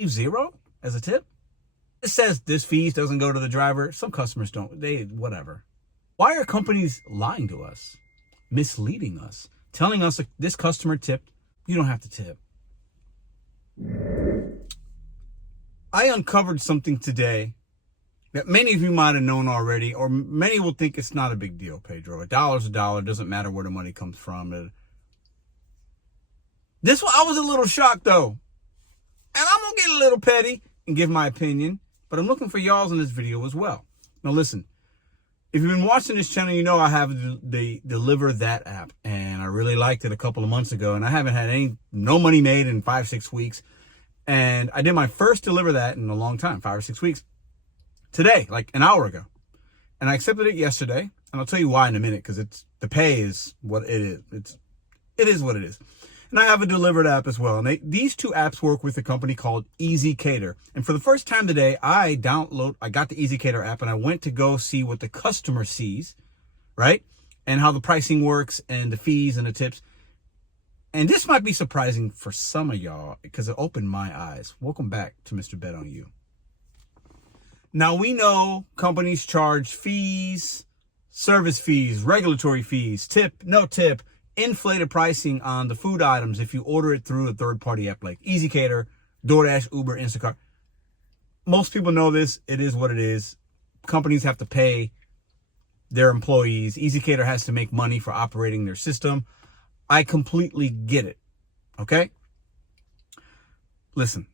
leave 0 as a tip. It says this fees doesn't go to the driver. Some customers don't. Whatever. Why are companies lying to us, misleading us, telling us this customer tipped, you don't have to tip? I uncovered something today that many of you might have known already, or many will think it's not a big deal, Pedro. $1's a dollar, doesn't matter where the money comes from. This one, I was a little shocked though. And I'm going to get a little petty and give my opinion, but I'm looking for y'all's in this video as well. Now listen, if you've been watching this channel, you know I have the Deliver That app, and I really liked it a couple of months ago, and I haven't had no money made in 5-6 weeks. And I did my first Deliver That in a long time, 5 or 6 weeks. Today, like an hour ago. And I accepted it yesterday, and I'll tell you why in a minute, because the pay is what it is. It is what it is. And I have a Delivered app as well. And these two apps work with a company called Easy Cater. And for the first time today, I got the Easy Cater app, and I went to go see what the customer sees, right? And how the pricing works and the fees and the tips. And this might be surprising for some of y'all because it opened my eyes. Welcome back to Mr.BetonYou. Now, we know companies charge fees, service fees, regulatory fees, tip, no tip, inflated pricing on the food items if you order it through a third-party app like Easy Cater, DoorDash, Uber, Instacart. Most people know this. It is what it is. Companies have to pay their employees. Easy Cater has to make money for operating their system. I completely get it, okay? Listen,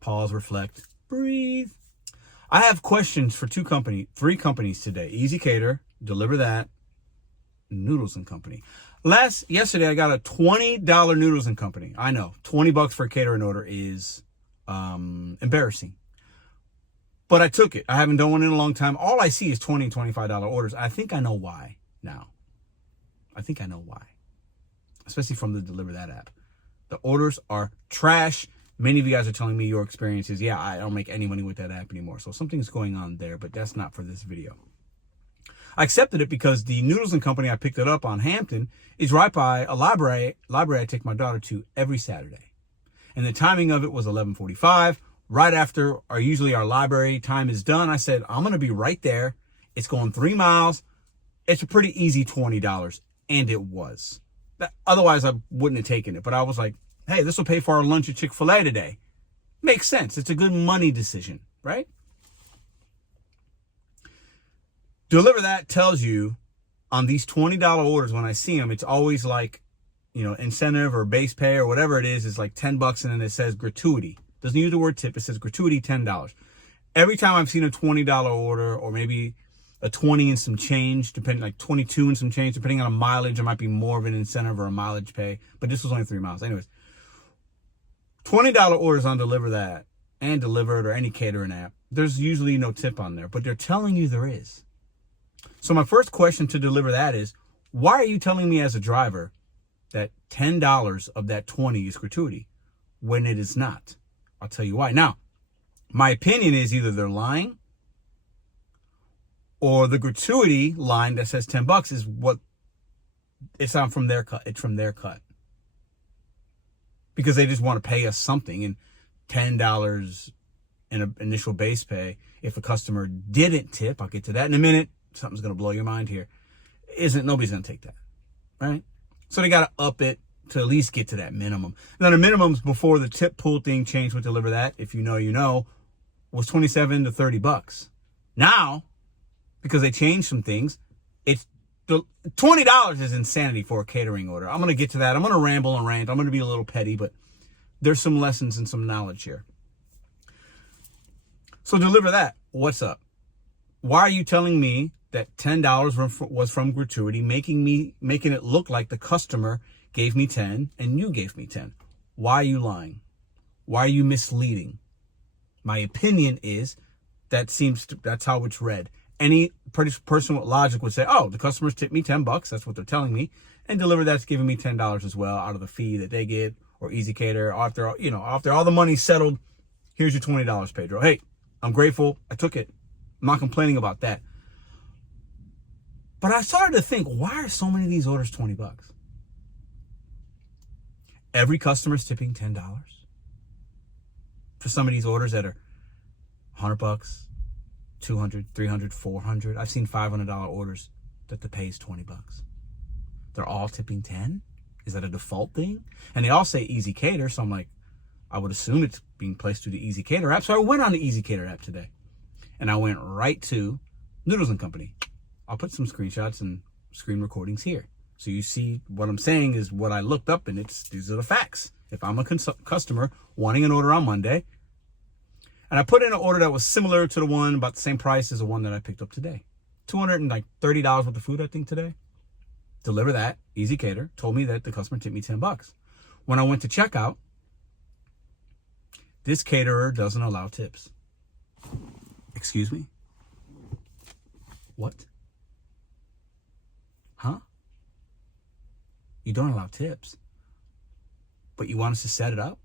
pause, reflect, breathe. I have questions for three companies today. Easy Cater, Deliver That, Noodles and Company. Yesterday, I got a $20 Noodles and Company. I know, $20 for a catering order is embarrassing. But I took it. I haven't done one in a long time. All I see is $20 and $25 orders. I think I know why now. I think I know why. Especially from the Deliver That app. The orders are trash. Many of you guys are telling me your experiences. Yeah, I don't make any money with that app anymore. So something's going on there, but that's not for this video. I accepted it because the Noodles and Company, I picked it up on Hampton, is right by a library I take my daughter to every Saturday. And the timing of it was 11:45. Right after usually our library time is done, I said, I'm going to be right there. It's going 3 miles. It's a pretty easy $20. And it was. Otherwise, I wouldn't have taken it. But I was like, hey, this will pay for our lunch at Chick-fil-A today. Makes sense. It's a good money decision, right? Deliver That tells you on these $20 orders, when I see them, it's always like, incentive or base pay or whatever it is like $10, and then it says gratuity. Doesn't use the word tip. It says gratuity $10. Every time I've seen a $20 order, or maybe a 20 and some change, depending, like 22 and some change, depending on a mileage, there might be more of an incentive or a mileage pay. But this was only 3 miles. Anyways, $20 orders on Deliver That and Delivered or any catering app, there's usually no tip on there, but they're telling you there is. So my first question to Deliver That is, why are you telling me as a driver that $10 of that 20 is gratuity when it is not? I'll tell you why. Now, my opinion is either they're lying, or the gratuity line that says $10 is what it's on from their cut. It's from their cut. Because they just want to pay us something, and $10 in an initial base pay, if a customer didn't tip, I'll get to that in a minute. Something's going to blow your mind here. Nobody's going to take that, right? So they got to up it to at least get to that minimum. Now, the minimums before the tip pool thing changed with Deliver That, if you know, was $27 to $30. Now, because they changed some things, it's $20 is insanity for a catering order. I'm going to get to that. I'm going to ramble and rant. I'm going to be a little petty, but there's some lessons and some knowledge here. So Deliver That, what's up? Why are you telling me that $10 was from gratuity, making it look like the customer gave me 10 and you gave me 10? Why are you lying? Why are you misleading? My opinion is that's how it's read. Any person with logic would say, oh, the customers tipped me $10. That's what they're telling me. And Deliver That's giving me $10 as well out of the fee that they get, or Easy Cater. After all the money's settled, here's your $20, Pedro. Hey, I'm grateful. I took it. I'm not complaining about that. But I started to think, why are so many of these orders $20? Every customer's tipping $10. for some of these orders that are $100, 200, 300, 400. I've seen $500 orders that the pay is $20. They're all tipping 10. Is that a default thing? And they all say Easy Cater, so I'm like, I would assume it's being placed through the Easy Cater app. So I went on the Easy Cater app today, and I went right to Noodles and Company. I'll put some screenshots and screen recordings here, so you see what I'm saying is what I looked up, and these are the facts. If I'm a customer wanting an order on Monday, and I put in an order that was similar to the one, about the same price as the one that I picked up today, $230 worth of food, I think, today. Deliver that, Easy Cater, told me that the customer tipped me $10. When I went to checkout, this caterer doesn't allow tips. Excuse me? What? Huh? You don't allow tips, but you want us to set it up?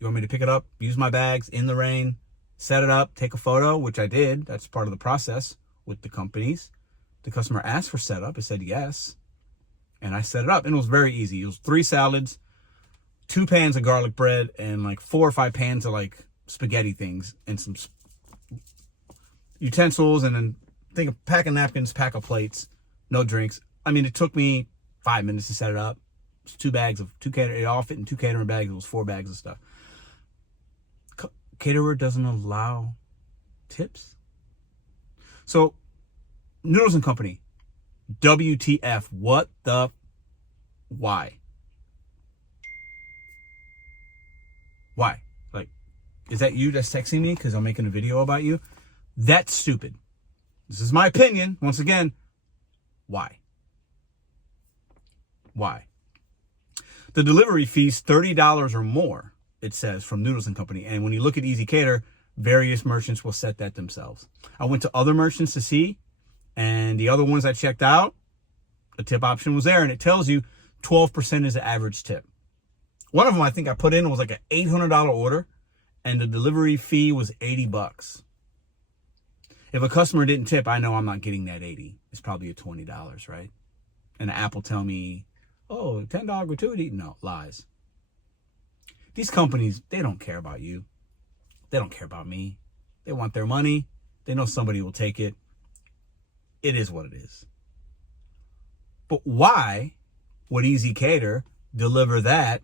You want me to pick it up, use my bags in the rain, set it up, take a photo, which I did. That's part of the process with the companies. The customer asked for setup. I said yes. And I set it up, and it was very easy. It was 3 salads, 2 pans of garlic bread, and like 4 or 5 pans of like spaghetti things, and some utensils, and then think a pack of napkins, pack of plates, no drinks. I mean, it took me 5 minutes to set it up. It was 2 bags of 2 catering. It all fit in 2 catering bags. It was 4 bags of stuff. Caterer doesn't allow tips. So, Noodles and Company, WTF? What the? Why? Why? Like, is that you that's texting me because I'm making a video about you? That's stupid. This is my opinion. Once again, why? Why? The delivery fee's $30 or more, it says, from Noodles and Company. And when you look at Easy Cater, various merchants will set that themselves. I went to other merchants to see, and the other ones I checked out, the tip option was there, and it tells you 12% is the average tip. One of them I think I put in was like an $800 order, and the delivery fee was $80. If a customer didn't tip, I know I'm not getting that $80. It's probably a $20, right? And the app will tell me, oh, $10 gratuity. No, lies. These companies, they don't care about you. They don't care about me. They want their money. They know somebody will take it. It is what it is. But why would Easy Cater deliver that?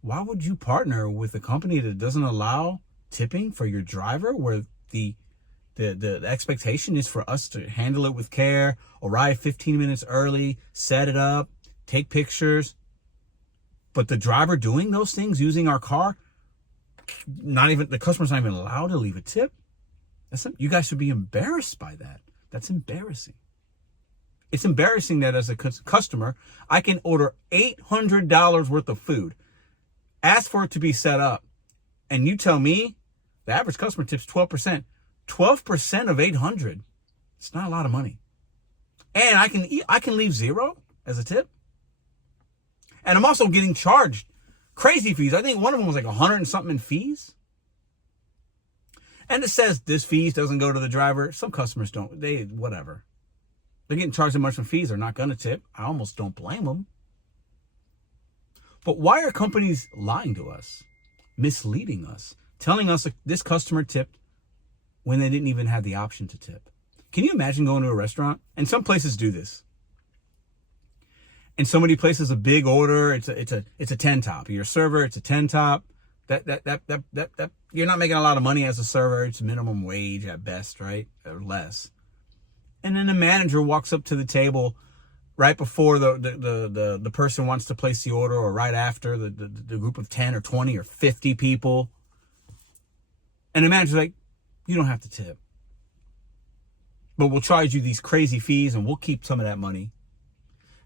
Why would you partner with a company that doesn't allow tipping for your driver, where the expectation is for us to handle it with care, arrive 15 minutes early, set it up, take pictures? But the driver doing those things, using our car, the customer's not even allowed to leave a tip? You guys should be embarrassed by that. That's embarrassing. It's embarrassing that as a customer, I can order $800 worth of food, ask for it to be set up, and you tell me the average customer tips 12%. 12% of 800. It's not a lot of money. And I can leave zero as a tip. And I'm also getting charged crazy fees. I think one of them was like 100 and something in fees. And it says this fees doesn't go to the driver. Some customers don't. Whatever. They're getting charged so much in fees. They're not going to tip. I almost don't blame them. But why are companies lying to us, misleading us, telling us this customer tipped when they didn't even have the option to tip? Can you imagine going to a restaurant? And some places do this. And so many places, a big order, it's a 10 top. You're a server, it's a 10 top. That you're not making a lot of money as a server. It's minimum wage at best, right? Or less. And then the manager walks up to the table right before the person wants to place the order, or right after the group of 10 or 20 or 50 people. And the manager's like, you don't have to tip, but we'll charge you these crazy fees, and we'll keep some of that money.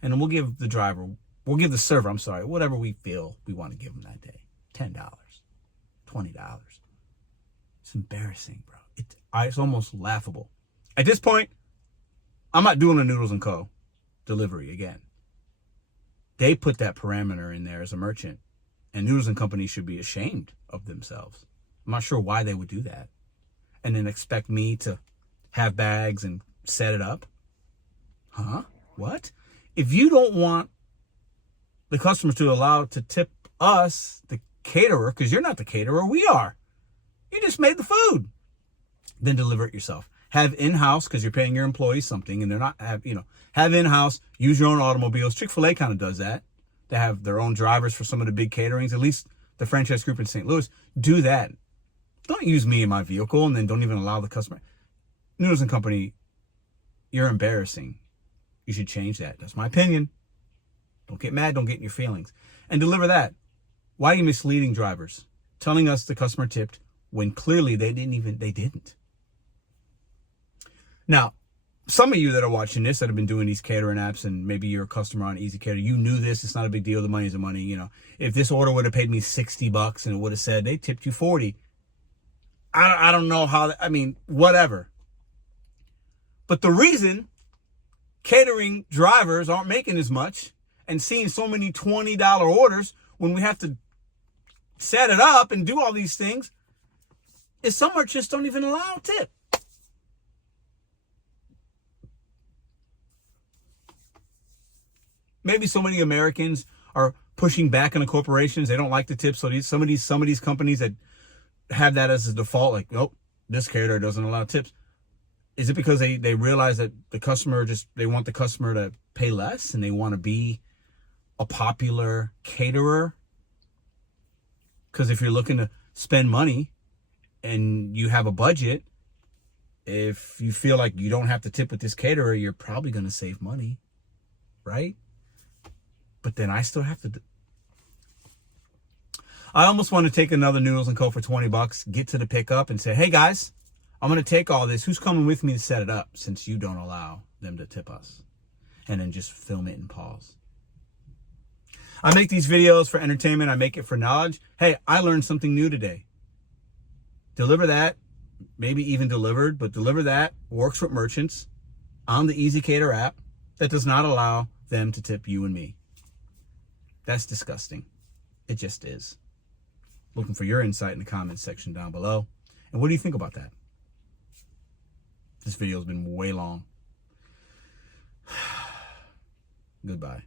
And then we'll give the server, whatever we feel we want to give them that day. $10, $20. It's embarrassing, bro. It's almost laughable. At this point, I'm not doing a Noodles & Co. delivery again. They put that parameter in there as a merchant, and Noodles & Company should be ashamed of themselves. I'm not sure why they would do that. And then expect me to have bags and set it up? Huh? What? If you don't want the customers to allow to tip us, the caterer, because you're not the caterer, we are. You just made the food. Then deliver it yourself. Have in-house, because you're paying your employees something, and they're not, have in-house, use your own automobiles. Chick-fil-A kind of does that. They have their own drivers for some of the big caterings, at least the franchise group in St. Louis. Do that. Don't use me in my vehicle and then don't even allow the customer. Noodles and Company, you're embarrassing. You should change that. That's my opinion. Don't get mad. Don't get in your feelings. And deliver that. Why are you misleading drivers? Telling us the customer tipped when clearly they didn't. Now, some of you that are watching this that have been doing these catering apps, and maybe you're a customer on Easy Cater, you knew this. It's not a big deal. The money's the money. If this order would have paid me $60 and it would have said they tipped you $40, I don't know how. Whatever. But the reason catering drivers aren't making as much and seeing so many $20 orders when we have to set it up and do all these things is some merchants don't even allow a tip. Maybe so many Americans are pushing back on the corporations. They don't like the tips. So some of these companies that have that as a default, like, nope, this caterer doesn't allow tips. Is it because they realize that the customer they want the customer to pay less and they want to be a popular caterer? Because if you're looking to spend money and you have a budget, if you feel like you don't have to tip with this caterer, you're probably going to save money, right? But then I still have to. I almost want to take another Noodles & Co. for $20, get to the pickup and say, hey guys, I'm going to take all this. Who's coming with me to set it up since you don't allow them to tip us? And then just film it and pause. I make these videos for entertainment. I make it for knowledge. Hey, I learned something new today. Deliver that, maybe even delivered, but deliver that works with merchants on the Easy Cater app that does not allow them to tip you and me. That's disgusting. It just is. Looking for your insight in the comments section down below. And what do you think about that? This video has been way long. Goodbye.